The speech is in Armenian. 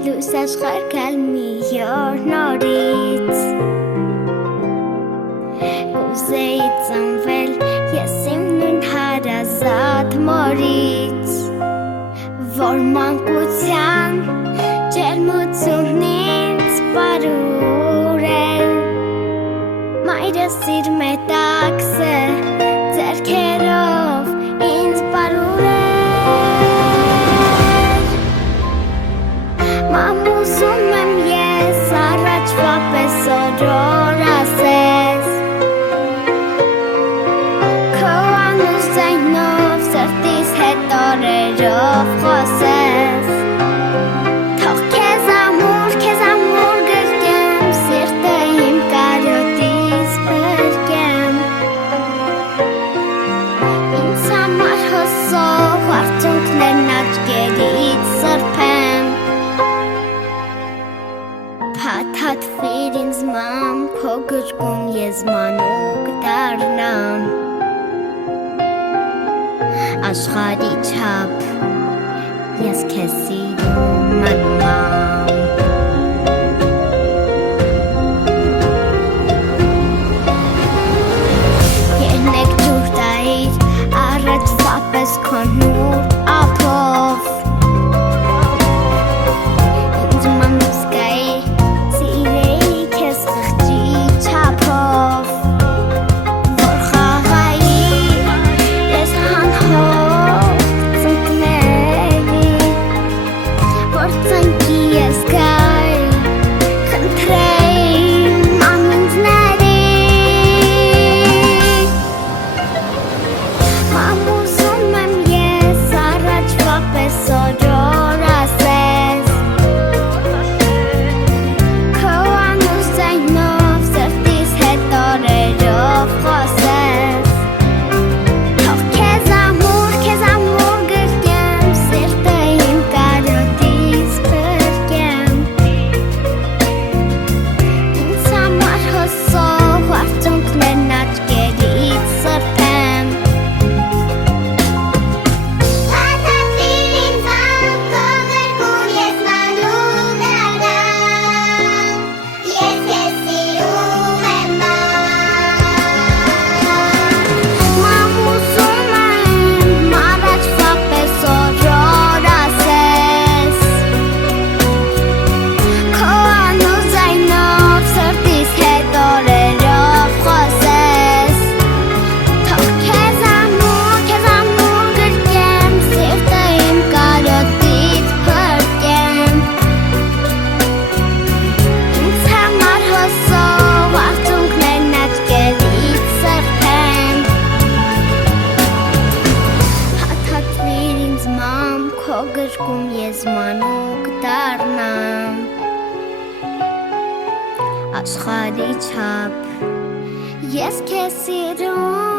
լույս աշխարհ գալ մի օր նորից Կուզեի ծնվել ես իմ նույն հարազատ մորից Որ մանկության ջերմությունն ինձ պարուր է Մայրս իր մետաքս է ձեռքերով ինձ պարուր է Մամ ուզում եմ ես առաջվա պես օրոր ասես Քո անուզայնով սրտիս հետ օրերով խոսես Թող քեզ ամուր գրկեմ սիրտը իմ կարոտից բրկեմ Ինձ համար հոսող արցունքներն աչքերից սրբեմ Փաթաթվիր ինձ մամ, քո գրկում ես մանուկ դառնամ Աշխարհի չափ ես քեզ սիրում եմ մամ Եղնեք ջուր տայիր առաջվա պես քո նուր ափով գրկում ես մանուկ դառնամ Աշխարհի չափ ես քեզ սիրում